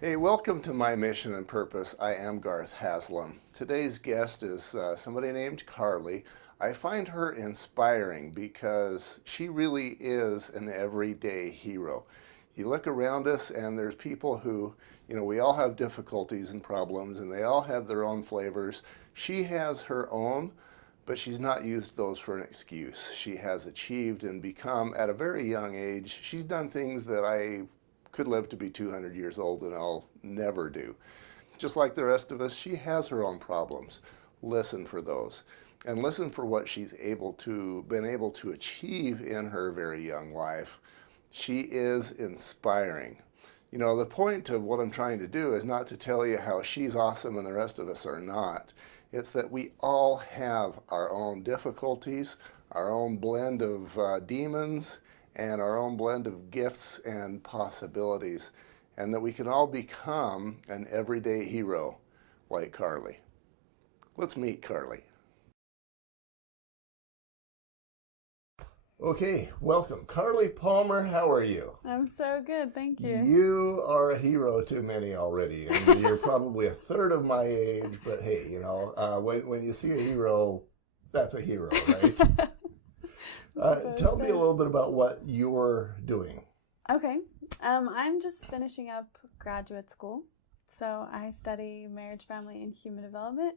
Hey, welcome to My Mission and Purpose. I am Garth Haslem. Today's guest is somebody named Carlie. I find her inspiring because she really is an everyday hero. You look around us and there's people who, we all have difficulties and problems and they all have their own flavors. She has her own, but she's not used those for an excuse. She has achieved and become, at a very young age, she's done things that I could live to be 200 years old and I'll never do. Just like the rest of us, she has her own problems. Listen for those and listen for what she's been able to achieve in her very young life. She is inspiring. The point of what I'm trying to do is not to tell you how she's awesome and the rest of us are not. It's that we all have our own difficulties, our own blend of demons, and our own blend of gifts and possibilities, and that we can all become an everyday hero like Carlie. Let's meet Carlie. Okay, welcome. Carlie Palmer, how are you? I'm so good, thank you. You are a hero to many already, and you're probably a third of my age, but hey, when you see a hero, that's a hero, right? Tell me a little bit about what you're doing. Okay. I'm just finishing up graduate school. So I study marriage, family, and human development.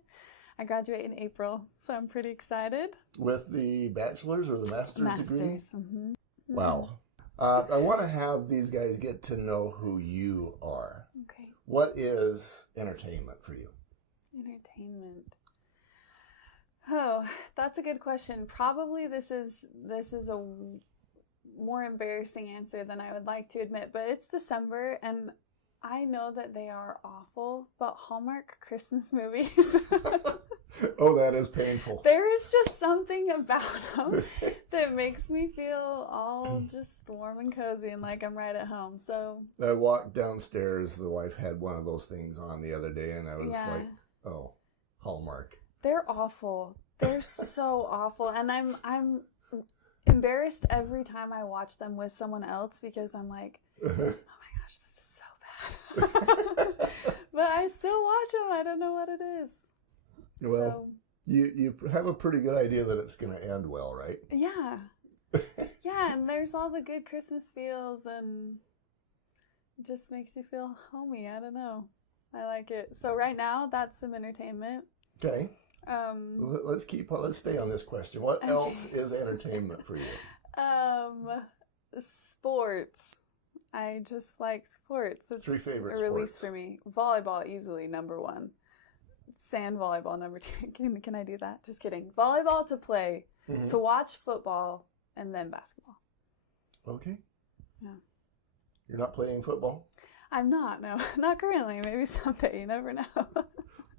I graduate in April, so I'm pretty excited. With the bachelor's or the master's degree? Mm-hmm. Wow. I want to have these guys get to know who you are. Okay. What is entertainment for you? Entertainment. Oh, that's a good question. Probably this is a more embarrassing answer than I would like to admit, but it's December and I know that they are awful, but Hallmark Christmas movies. Oh, that is painful. There is just something about them that makes me feel all just warm and cozy and like I'm right at home. So I walked downstairs, the wife had one of those things on the other day and I was like, oh, Hallmark. They're awful. They're so awful. And I'm embarrassed every time I watch them with someone else because I'm like, oh my gosh, this is so bad. But I still watch them. I don't know what it is. Well, you have a pretty good idea that it's going to end well, right? Yeah. Yeah, and there's all the good Christmas feels and it just makes you feel homey. I don't know. I like it. So right now, that's some entertainment. Okay. Let's stay on this question. What else is entertainment for you? Sports. I just like sports. It's 3 favorite a release sports for me. Volleyball, easily number 1. Sand volleyball, number 2. Can I do that? Just kidding. Volleyball to play, to watch football, and then basketball. Okay. Yeah. You're not playing football? I'm not, no. Not currently. Maybe someday. You never know.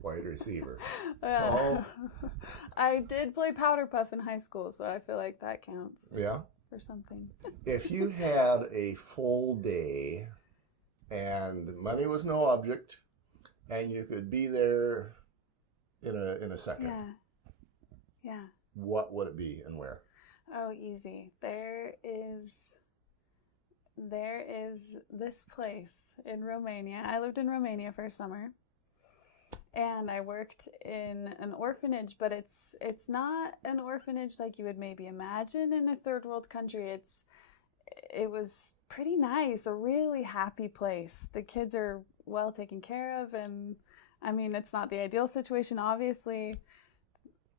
Wide receiver. I did play powder puff in high school, so I feel like that counts. Yeah? For something. If you had a full day and money was no object and you could be there in a second. Yeah. What would it be and where? Oh, easy. There is this place in Romania. I lived in Romania for a summer. And I worked in an orphanage, but it's not an orphanage like you would maybe imagine in a third world country. It was pretty nice, a really happy place. The kids are well taken care of, and I mean, it's not the ideal situation, obviously,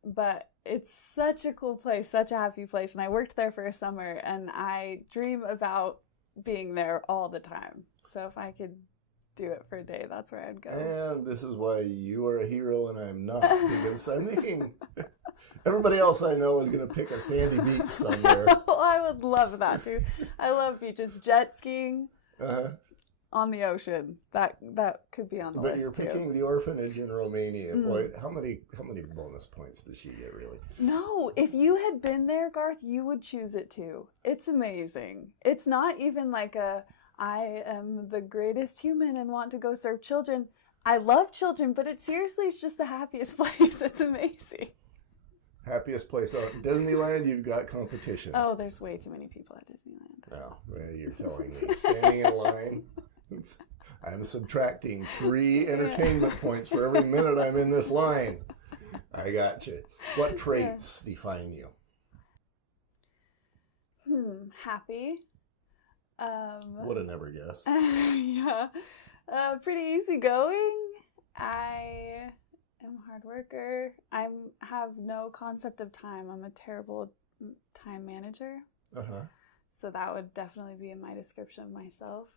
but it's such a cool place, such a happy place. And I worked there for a summer, and I dream about being there all the time. So if I could do it for a day, that's where I'd go. And this is why you are a hero and I'm not, because I'm thinking everybody else I know is going to pick a sandy beach somewhere. Well, I would love that too. I love beaches. Jet skiing on the ocean. That could be on the list. But you're too. picking the orphanage in Romania. Boy, how many bonus points does she get, really? No, if you had been there, Garth, you would choose it too. It's amazing. It's not even like I am the greatest human and want to go serve children. I love children, but it's just the happiest place. It's amazing. Happiest place out. Disneyland, you've got competition. Oh, there's way too many people at Disneyland. Oh, well, you're telling me. Standing in line. I'm subtracting 3 entertainment points for every minute I'm in this line. I got you. What traits define you? Happy. Would have never guessed. Yeah. Pretty easygoing. I am a hard worker. I have no concept of time. I'm a terrible time manager. Uh-huh. So that would definitely be in my description of myself.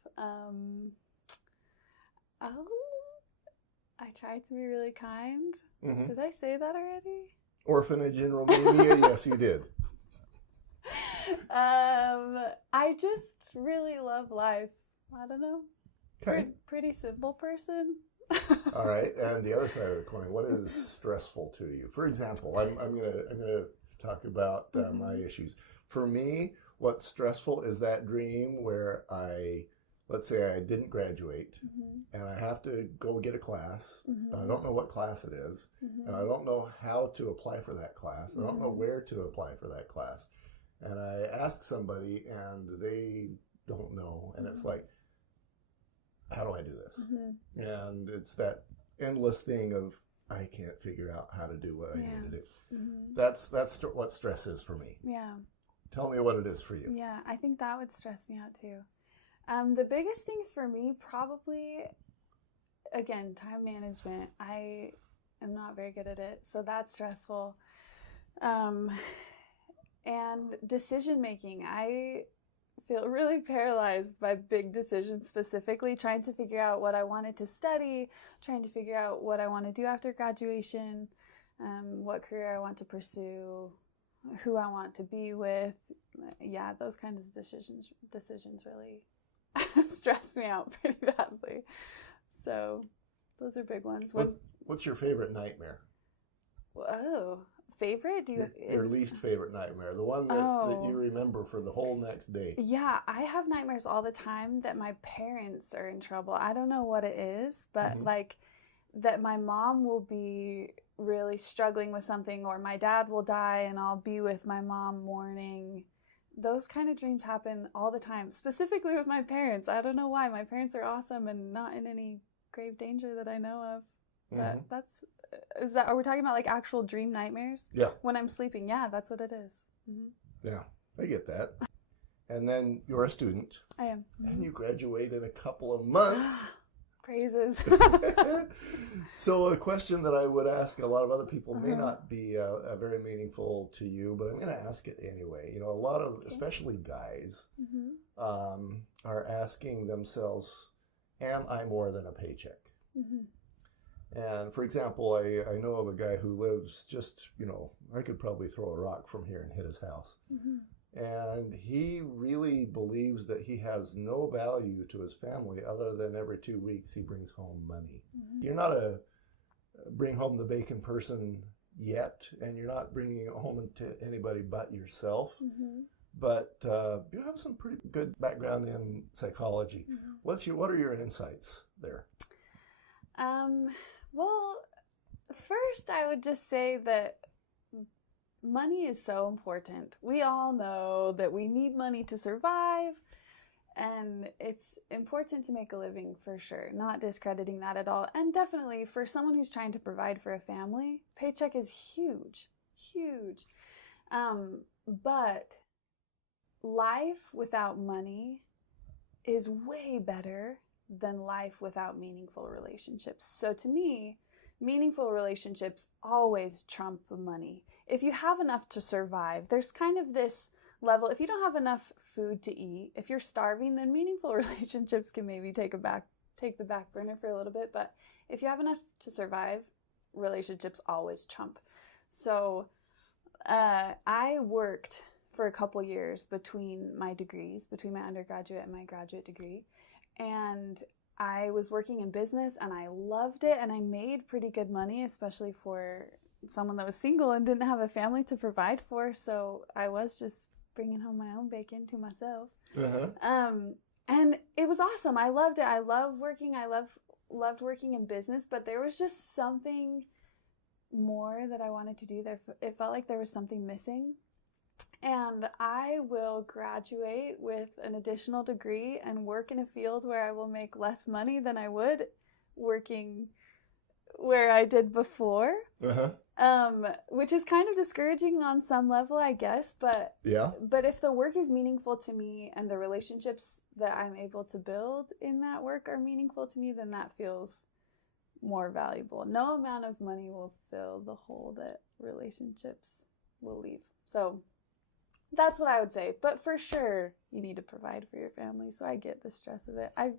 I try to be really kind. Mm-hmm. Did I say that already? Orphanage in Romania? Yes, you did. I just really love life. I don't know. Okay. Pretty simple person. All right. And the other side of the coin, what is stressful to you? For example, I'm gonna talk about my issues. For me, what's stressful is that dream where let's say I didn't graduate and I have to go get a class, but I don't know what class it is, and I don't know how to apply for that class. I don't know where to apply for that class. And I ask somebody and they don't know. And it's like, how do I do this? And it's that endless thing of, I can't figure out how to do what I need to do. That's what stress is for me. Yeah. Tell me what it is for you. Yeah, I think that would stress me out too. The biggest things for me, probably, again, time management. I am not very good at it, so that's stressful. And decision making. I feel really paralyzed by big decisions, specifically trying to figure out what I wanted to study, trying to figure out what I want to do after graduation, what career I want to pursue, who I want to be with. Yeah, those kinds of decisions really stress me out pretty badly. So those are big ones. What's your favorite nightmare? Whoa. Favorite? Your least favorite nightmare, the one that you remember for the whole next day. Yeah, I have nightmares all the time that my parents are in trouble. I don't know what it is, but like that my mom will be really struggling with something, or my dad will die and I'll be with my mom mourning. Those kind of dreams happen all the time, specifically with my parents. I don't know why. My parents are awesome and not in any grave danger that I know of. But are we talking about like actual dream nightmares? Yeah. When I'm sleeping, yeah, that's what it is. Yeah, I get that. And then you're a student. I am. And you graduate in a couple of months. Praises. So a question that I would ask a lot of other people may not be very meaningful to you, but I'm going to ask it anyway. You know, a lot of, especially guys, are asking themselves, am I more than a paycheck? And for example, I know of a guy who lives just, I could probably throw a rock from here and hit his house. And he really believes that he has no value to his family other than every 2 weeks he brings home money. You're not a bring home the bacon person yet, and you're not bringing it home to anybody but yourself. But you have some pretty good background in psychology. What are your insights there? Well, first I would just say that money is so important. We all know that we need money to survive, and it's important to make a living for sure, not discrediting that at all. And definitely for someone who's trying to provide for a family, paycheck is huge. But life without money is way better than life without meaningful relationships. So to me, meaningful relationships always trump money. If you have enough to survive, there's kind of this level. If you don't have enough food to eat, if you're starving, then meaningful relationships can maybe take the back burner for a little bit. But if you have enough to survive, relationships always trump. So I worked for a couple years between my degrees, between my undergraduate and my graduate degree. And I was working in business and I loved it, and I made pretty good money, especially for someone that was single and didn't have a family to provide for. So I was just bringing home my own bacon to myself. And it was awesome. I loved it. I loved working. I loved working in business, but there was just something more that I wanted to do there. It felt like there was something missing. And I will graduate with an additional degree and work in a field where I will make less money than I would working where I did before. Which is kind of discouraging on some level, I guess, but Yeah. but if the work is meaningful to me and the relationships that I'm able to build in that work are meaningful to me, then that feels more valuable. No amount of money will fill the hole that relationships will leave. So that's what I would say. But for sure, you need to provide for your family. So I get the stress of it. I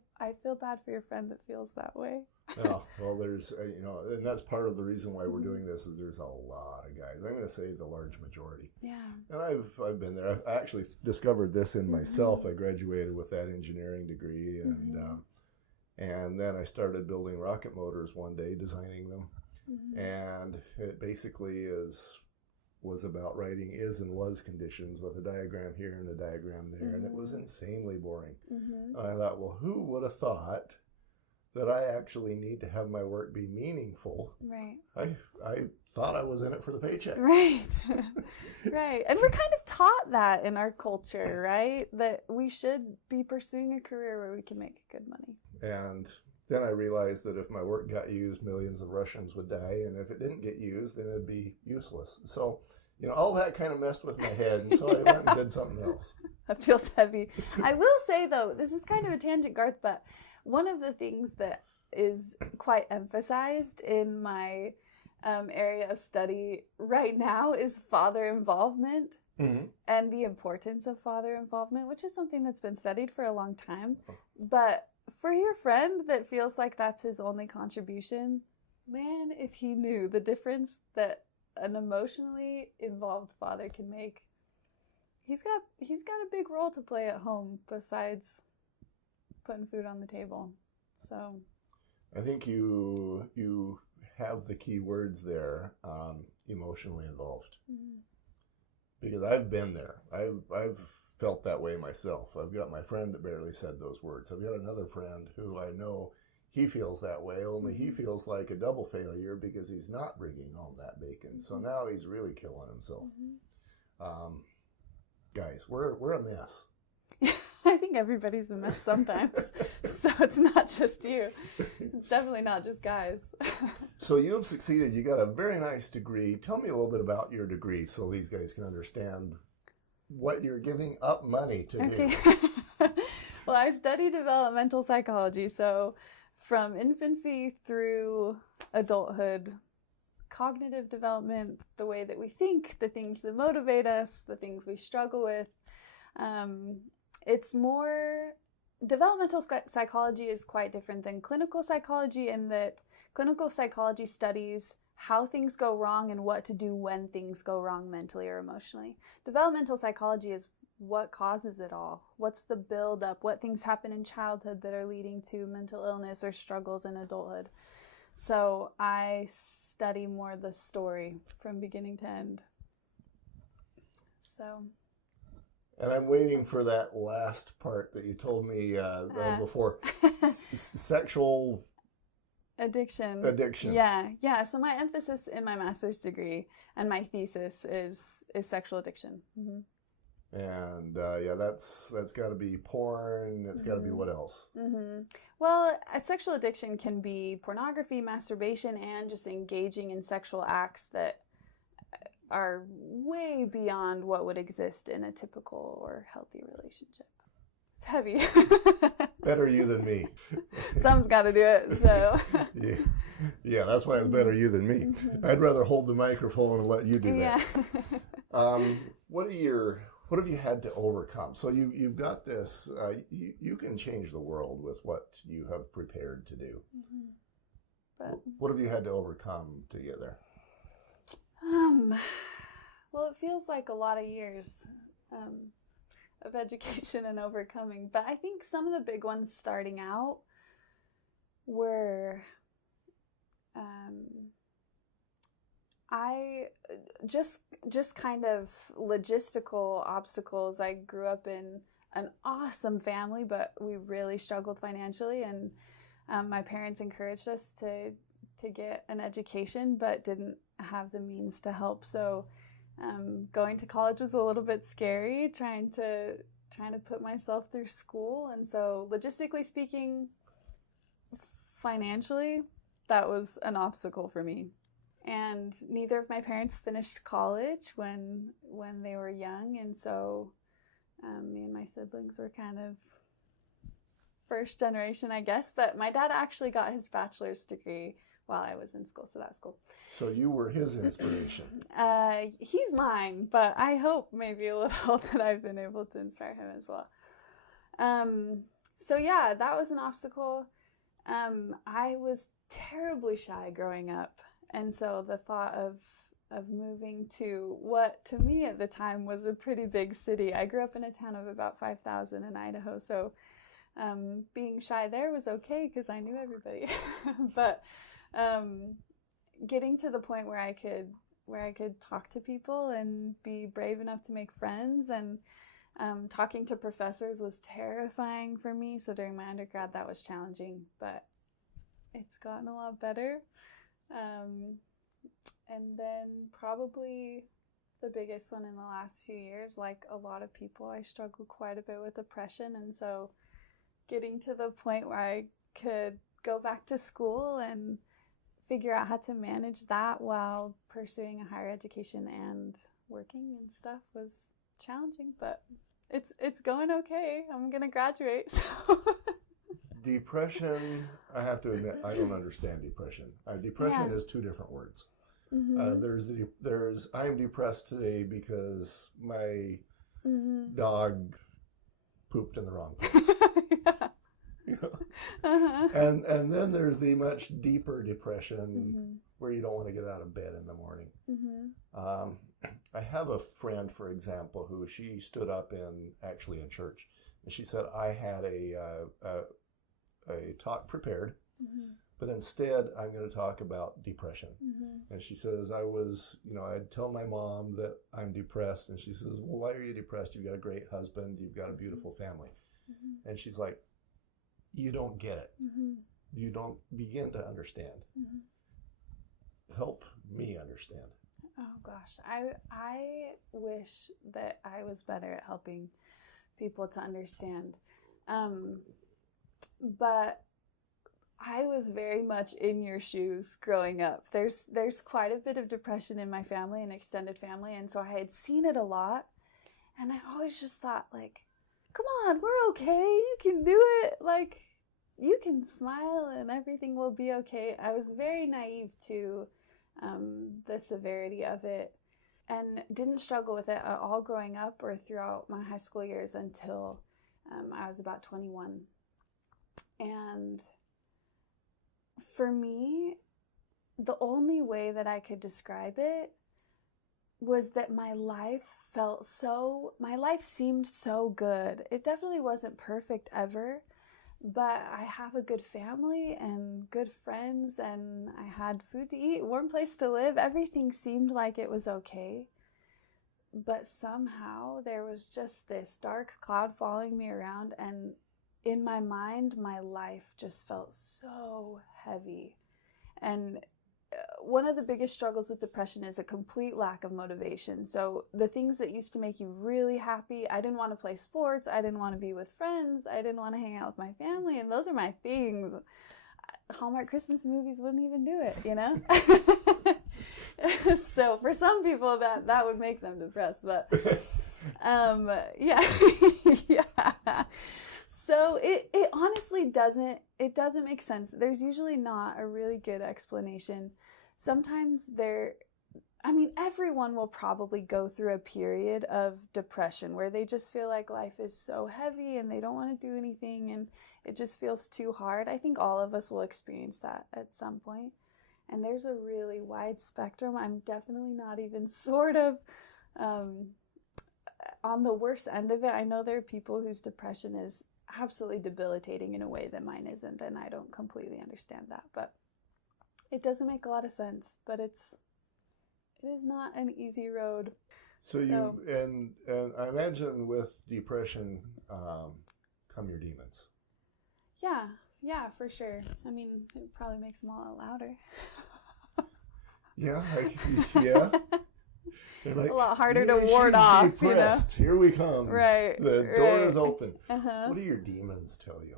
feel bad for your friend that feels that way. Yeah, well, there's, and that's part of the reason why we're doing this is there's a lot of guys. I'm going to say the large majority. Yeah. And I've been there. I actually discovered this in myself. I graduated with that engineering degree, and then I started building rocket motors one day, designing them. And it basically was about writing is and was conditions with a diagram here and a diagram there, and it was insanely boring. And I thought, well, who would have thought that I actually need to have my work be meaningful? Right. I thought I was in it for the paycheck. Right. Right. And we're kind of taught that in our culture, right? That we should be pursuing a career where we can make good money. And then I realized that if my work got used, millions of Russians would die, and if it didn't get used, then it'd be useless. So, all that kind of messed with my head, and so I went and did something else. That feels heavy. I will say, though, this is kind of a tangent, Garth, but one of the things that is quite emphasized in my area of study right now is father involvement and the importance of father involvement, which is something that's been studied for a long time. But for your friend that feels like that's his only contribution, man, if he knew the difference that an emotionally involved father can make, he's got a big role to play at home besides putting food on the table. So I think you have the key words there, emotionally involved. Because I've been there. I've felt that way myself. I've got my friend that barely said those words. I've got another friend who I know he feels that way, only he feels like a double failure because he's not bringing home that bacon. So now he's really killing himself. Guys, we're a mess. I think everybody's a mess sometimes. So it's not just you. It's definitely not just guys. So you have succeeded. You got a very nice degree. Tell me a little bit about your degree so these guys can understand what you're giving up money to do. Well, I study developmental psychology. So from infancy through adulthood, cognitive development, the way that we think, the things that motivate us, the things we struggle with. It's more, developmental psychology is quite different than clinical psychology in that clinical psychology studies how things go wrong and what to do when things go wrong mentally or emotionally. Developmental psychology is what causes it all. What's the build-up? What things happen in childhood that are leading to mental illness or struggles in adulthood? So I study more the story from beginning to end. So... And I'm waiting for that last part that you told me before. Sexual addiction. Yeah. So my emphasis in my master's degree and my thesis is sexual addiction. And that's got to be porn. It's got to be what else? Well, a sexual addiction can be pornography, masturbation, and just engaging in sexual acts that are way beyond what would exist in a typical or healthy relationship. It's heavy. Better you than me. Someone's got to do it, so. Yeah, that's why it's better you than me. I'd rather hold the microphone and let you do that. Yeah. What have you had to overcome? So you've got this, you can change the world with what you have prepared to do. But, what have you had to overcome to get there? Well, it feels like a lot of years of education and overcoming, but I think some of the big ones starting out were I just kind of logistical obstacles. I grew up in an awesome family, but we really struggled financially, and my parents encouraged us to get an education, but didn't have the means to help. So Going to college was a little bit scary, trying to put myself through school. And so logistically speaking, financially, that was an obstacle for me. And neither of my parents finished college when they were young. And so me and my siblings were kind of first generation, I guess. But my dad actually got his bachelor's degree while I was in school, so that's cool. So you were his inspiration. He's mine, but I hope maybe a little that I've been able to inspire him as well. So yeah, that was an obstacle. I was terribly shy growing up, and so the thought of moving to what to me at the time was a pretty big city. I grew up in a town of about 5,000 in Idaho, so being shy there was okay because I knew everybody. But getting to the point where I could talk to people and be brave enough to make friends, and talking to professors was terrifying for me. So during my undergrad, that was challenging, but it's gotten a lot better. And then probably the biggest one in the last few years, like a lot of people, I struggled quite a bit with depression. And so getting to the point where I could go back to school and figure out how to manage that while pursuing a higher education and working and stuff was challenging, but it's going okay. I'm gonna graduate. So. Depression, I have to admit, I don't understand depression. Depression is two different words. Mm-hmm. There's I am depressed today because my dog pooped in the wrong place. Yeah. You know? Uh-huh. And then there's the much deeper depression where you don't want to get out of bed in the morning. Mm-hmm. I have a friend, for example, who she stood up actually in church, and she said, I had a talk prepared, but instead I'm going to talk about depression. And she says, I'd tell my mom that I'm depressed, and she says, well, why are you depressed? You've got a great husband, you've got a beautiful family. And she's like, you don't get it. You don't begin to understand. Help me understand. Oh gosh, I wish that I was better at helping people to understand. But I was very much in your shoes growing up. There's quite a bit of depression in my family and extended family, and so I had seen it a lot, and I always just thought, like, come on, we're okay, you can do it, like, you can smile and everything will be okay. I was very naive to the severity of it, and didn't struggle with it at all growing up or throughout my high school years until I was about 21. And for me, the only way that I could describe it was that my life seemed so good. It definitely wasn't perfect ever, but I have a good family and good friends, and I had food to eat, warm place to live. Everything seemed like it was okay. But somehow there was just this dark cloud following me around, and in my mind, my life just felt so heavy. And one of the biggest struggles with depression is a complete lack of motivation. So the things that used to make you really happy, I didn't want to play sports, I didn't want to be with friends, I didn't want to hang out with my family, and those are my things. Hallmark Christmas movies wouldn't even do it, you know? So for some people that would make them depressed, but yeah. Yeah. So it honestly doesn't make sense. There's usually not a really good explanation. Sometimes everyone will probably go through a period of depression where they just feel like life is so heavy and they don't want to do anything and it just feels too hard. I think all of us will experience that at some point. And there's a really wide spectrum. I'm definitely not even sort of on the worst end of it. I know there are people whose depression is absolutely debilitating in a way that mine isn't, and I don't completely understand that, but it doesn't make a lot of sense. But it is not an easy road. So you and I imagine with depression come your demons. Yeah, for sure. I mean, it probably makes them all a lot louder. Yeah, yeah. They're like, a lot harder to "Yeah, ward she's off, depressed. Here we come. Right. The door right. is open." Uh-huh. What do your demons tell you?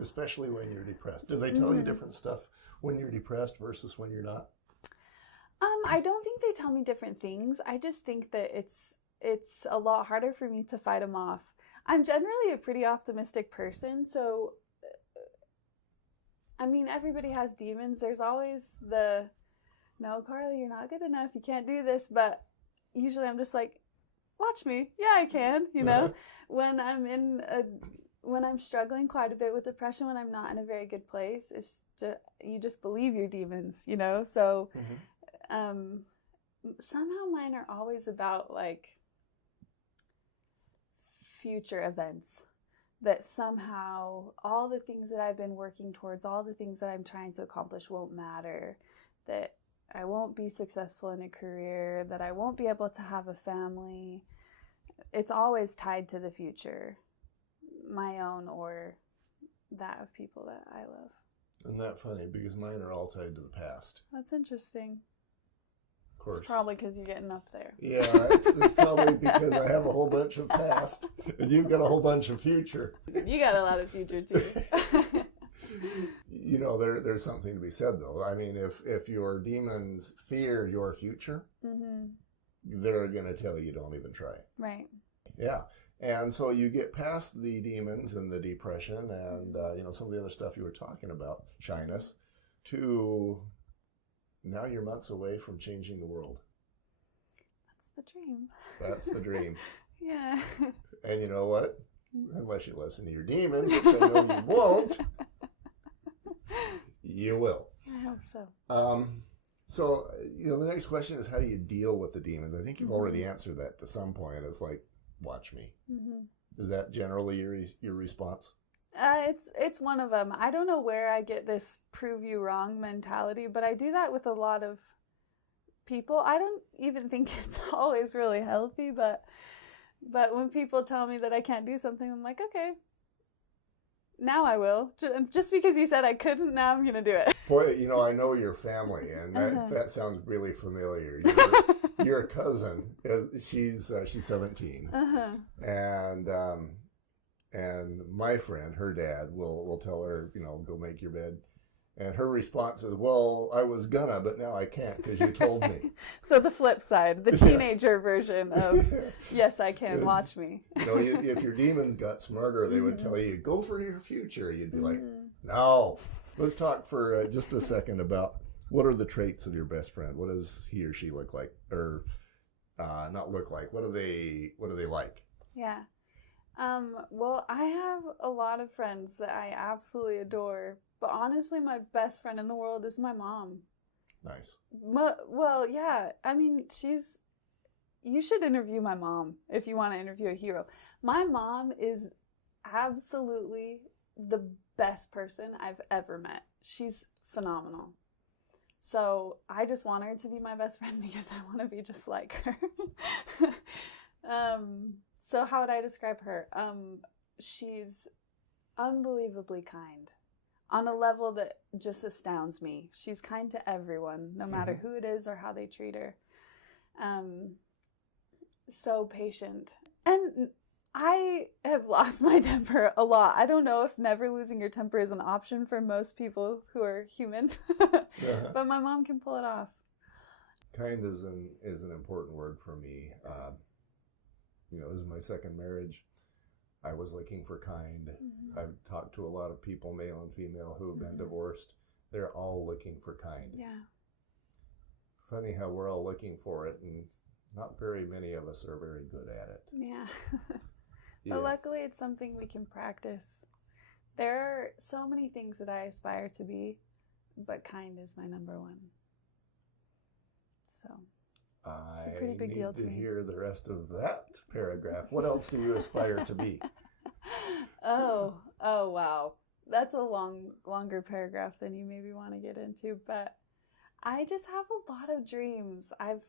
Especially when you're depressed. Do they tell you different stuff when you're depressed versus when you're not? I don't think they tell me different things. I just think that it's a lot harder for me to fight them off. I'm generally a pretty optimistic person, so I mean, everybody has demons. There's always the, "No, Carlie, you're not good enough. You can't do this." But usually I'm just like, "Watch me. Yeah, I can." You know, when I'm struggling quite a bit with depression, when I'm not in a very good place, it's just, you just believe your demons, you know? So somehow mine are always about like future events, that somehow all the things that I've been working towards, all the things that I'm trying to accomplish won't matter, that I won't be successful in a career, that I won't be able to have a family. It's always tied to the future, my own or that of people that I love. Isn't that funny? Because mine are all tied to the past. That's interesting. Of course. It's probably because you're getting up there. Yeah, it's probably because I have a whole bunch of past and you've got a whole bunch of future. You got a lot of future too. You know, there's something to be said though. I mean, if your demons fear your future, they're going to tell you don't even try. Right. Yeah. And so you get past the demons and the depression and, you know, some of the other stuff you were talking about, shyness, to now you're months away from changing the world. That's the dream. That's the dream. Yeah. And you know what? Unless you listen to your demons, which I know you won't, you will. I hope so. So, you know, the next question is, how do you deal with the demons? I think you've already answered that to some point. It's like, watch me. Is that generally your response? It's one of them. I don't know where I get this prove you wrong mentality, but I do that with a lot of people. I don't even think it's always really healthy, but when people tell me that I can't do something, I'm like, okay, now I will. Just because you said I couldn't, now I'm going to do it. Boy, you know, I know your family, and that sounds really familiar. Your cousin, she's 17, and my friend, her dad, will tell her, you know, go make your bed. And her response is, well, I was gonna, but now I can't because you told me. So the flip side, the teenager version of, yes, I can, watch me. You know, if your demons got smarter, they would tell you, go for your future. You'd be like, no. Let's talk for just a second about what are the traits of your best friend? What does he or she look like? Or not look like. What are they like? Yeah. Well, I have a lot of friends that I absolutely adore, but honestly, my best friend in the world is my mom. Nice. Well, yeah. I mean, you should interview my mom if you want to interview a hero. My mom is absolutely the best person I've ever met. She's phenomenal. So I just want her to be my best friend because I want to be just like her. So how would I describe her? She's unbelievably kind on a level that just astounds me. She's kind to everyone, no matter who it is or how they treat her. So patient. And I have lost my temper a lot. I don't know if never losing your temper is an option for most people who are human, but my mom can pull it off. Kind is an important word for me. You know, this is my second marriage. I was looking for kind. I've talked to a lot of people, male and female, who have been divorced. They're all looking for kind. Yeah. Funny how we're all looking for it, and not very many of us are very good at it. Yeah. Yeah. But luckily, it's something we can practice. There are so many things that I aspire to be, but kind is my number one. So it's a pretty big deal to me. I need to hear the rest of that paragraph. What else do you aspire to be? Oh, wow. That's a longer paragraph than you maybe want to get into, but I just have a lot of dreams. I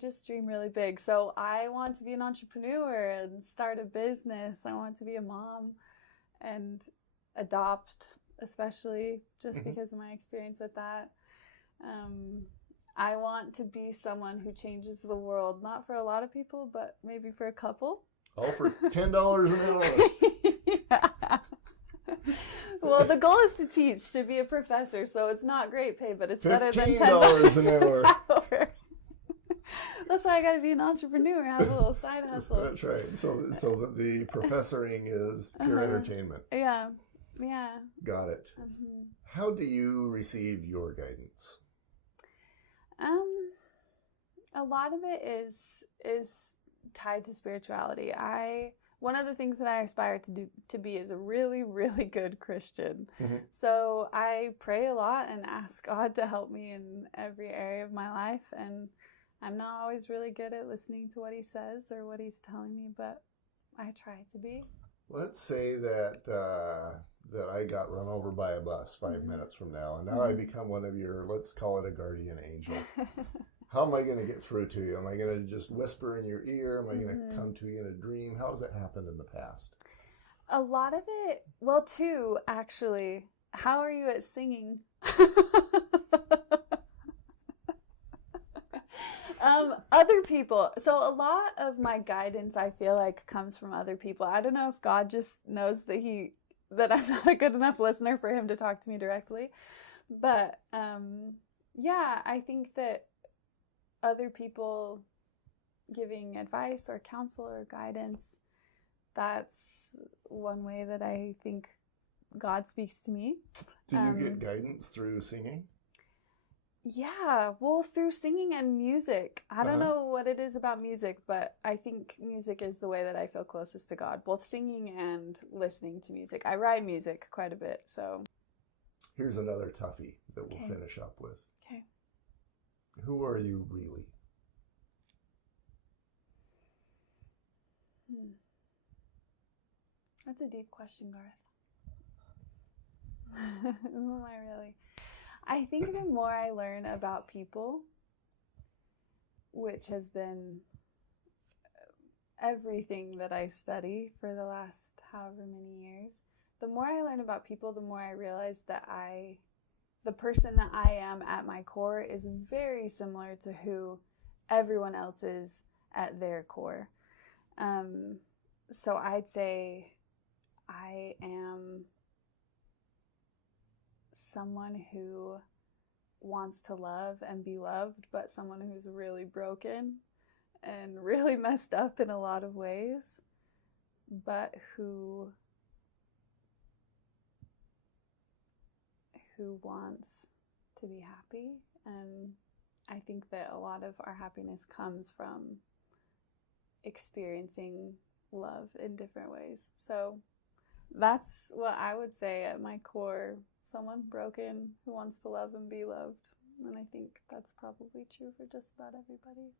just dream really big. So I want to be an entrepreneur and start a business. I want to be a mom and adopt, especially just because of my experience with that. I want to be someone who changes the world, not for a lot of people, but maybe for a couple. All for $10 an hour. Yeah. Well, the goal is to teach, to be a professor, so it's not great pay, but it's better than $15 an hour. That's why I got to be an entrepreneur, have a little side hustle. That's right. So the professoring is pure entertainment. Yeah, yeah. Got it. How do you receive your guidance? A lot of it is tied to spirituality. One of the things that I aspire to be is a really, really good Christian. So I pray a lot and ask God to help me in every area of my life. And I'm not always really good at listening to what he says or what he's telling me, but I try to be. Let's say that I got run over by a bus 5 minutes from now, and now I become one of your, let's call it a guardian angel. How am I going to get through to you? Am I going to just whisper in your ear? Am I going to come to you in a dream? How has that happened in the past? A lot of it, well, two, actually. How are you at singing? Other people. So a lot of my guidance, I feel like, comes from other people. I don't know if God just knows that I'm not a good enough listener for him to talk to me directly. But, yeah, I think that other people giving advice or counsel or guidance, that's one way that I think God speaks to me. Do you get guidance through singing? Yeah, well, through singing and music. I don't know what it is about music, but I think music is the way that I feel closest to God, both singing and listening to music. I write music quite a bit, so. Here's another toughie that we'll finish up with. Okay. Who are you really? That's a deep question, Garth. Who am I really? I think the more I learn about people, which has been everything that I study for the last however many years, the more I learn about people, the more I realize that the person that I am at my core is very similar to who everyone else is at their core. So I'd say I am someone who wants to love and be loved, but someone who's really broken and really messed up in a lot of ways, but who wants to be happy. And I think that a lot of our happiness comes from experiencing love in different ways. So that's what I would say at my core, someone broken who wants to love and be loved. And I think that's probably true for just about everybody.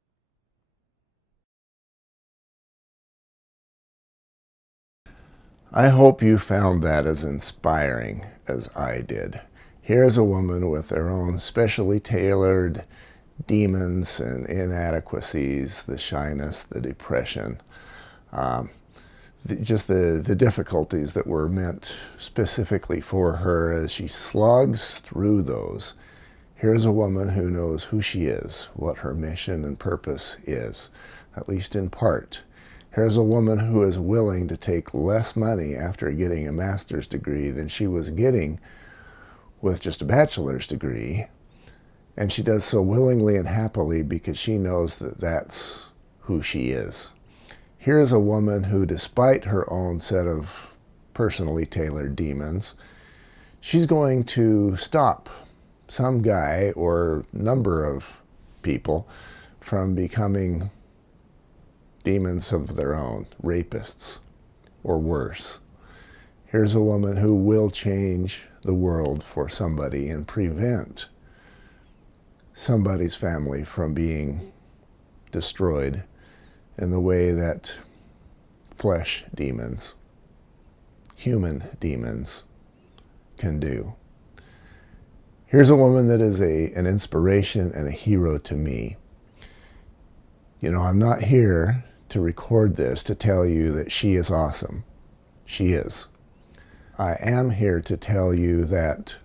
I hope you found that as inspiring as I did. Here's a woman with her own specially tailored demons and inadequacies, the shyness, the depression, just the difficulties that were meant specifically for her as she slogs through those. Here's a woman who knows who she is, what her mission and purpose is, at least in part. Here's a woman who is willing to take less money after getting a master's degree than she was getting with just a bachelor's degree. And she does so willingly and happily because she knows that that's who she is. Here's a woman who, despite her own set of personally tailored demons, she's going to stop some guy or number of people from becoming demons of their own, rapists, or worse. Here's a woman who will change the world for somebody and prevent somebody's family from being destroyed in the way that flesh demons, human demons, can do. Here's a woman that is an inspiration and a hero to me. You know, I'm not here to record this to tell you that she is awesome. She is. I am here to tell you that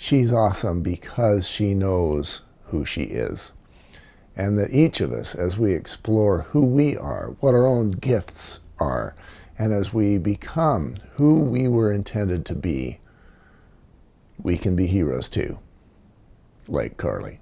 she's awesome because she knows who she is. And that each of us, as we explore who we are, what our own gifts are, and as we become who we were intended to be, we can be heroes too, like Carlie.